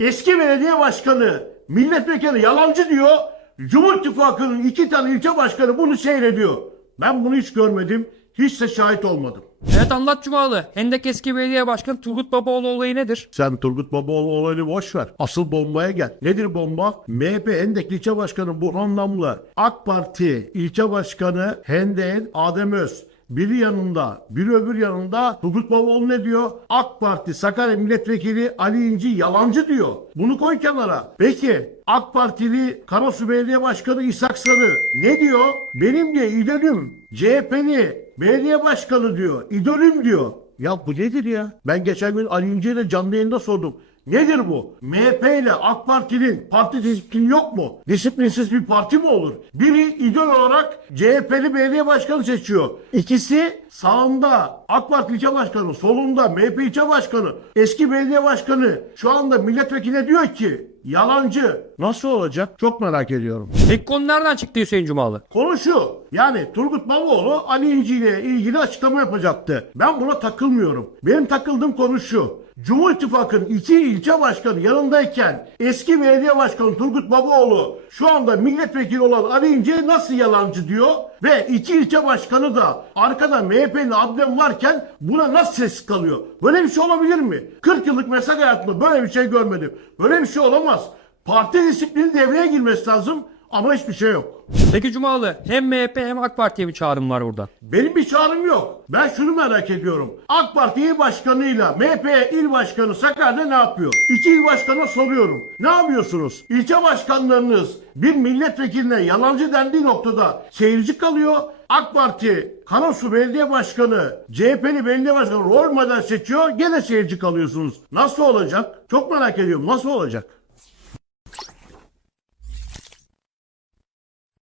Eski belediye başkanı, milletvekili yalancı diyor. Cumhur İttifakı'nın iki tane ilçe başkanı bunu seyrediyor. Ben bunu hiç görmedim. Hiç de şahit olmadım. Evet anlat Cumalı. Hendek eski belediye başkanı Turgut Babaoğlu olayı nedir? Sen Turgut Babaoğlu olayını boş ver. Asıl bombaya gel. Nedir bomba? MHP Hendek ilçe başkanı Burhan Namlı, AK Parti ilçe başkanı Hendek'in Adem Öz. Biri yanında, biri öbür yanında Turgut Babaoğlu ne diyor? AK Parti Sakarya Milletvekili Ali İnci yalancı diyor. Bunu koy kenara. Peki AK Partili Karasu Belediye Başkanı İshak Sarı ne diyor? Benim de idolüm CHP'li belediye başkanı diyor. İdolüm diyor. Ya bu nedir ya? Ben geçen gün Ali İnce'ye canlı yayında sordum. Nedir bu? MHP ile AK Parti'nin parti disiplini yok mu? Disiplinsiz bir parti mi olur? Biri idol olarak CHP'li belediye başkanı seçiyor. İkisi sağında AK Parti ilçe başkanı, solunda MHP ilçe başkanı, eski belediye başkanı şu anda milletvekili diyor ki yalancı. Nasıl olacak? Çok merak ediyorum. Peki konu nereden çıktı Hüseyin Cumalı? Konu şu. Yani Turgut Babaoğlu Ali İnci ile ilgili açıklama yapacaktı. Ben buna takılmıyorum. Benim takıldığım konu şu. Cumhur İttifakı'nın iki ilçe başkanı yanındayken eski belediye başkanı Turgut Babaoğlu şu anda milletvekili olan Ali İnce'ye nasıl yalancı diyor ve iki ilçe başkanı da arkada MHP'nin Adem varken buna nasıl ses kalıyor? Böyle bir şey olabilir mi? 40 yıllık meslek hayatımda böyle bir şey görmedim. Böyle bir şey olamaz. Parti disiplini devreye girmesi lazım ama hiçbir şey yok. Peki Cumalı hem MHP hem AK Parti'ye bir çağrım var burada. Benim bir çağrım yok. Ben şunu merak ediyorum. AK Parti il başkanıyla MHP il başkanı Sakarya'da ne yapıyor? İki il başkanına soruyorum. Ne yapıyorsunuz? İlçe başkanlarınız bir milletvekiline yalancı dendiği noktada seyirci kalıyor. AK Parti Karasu Belediye Başkanı, CHP'li belediye başkanı rol model seçiyor. Gene seyirci kalıyorsunuz. Nasıl olacak? Çok merak ediyorum. Nasıl olacak?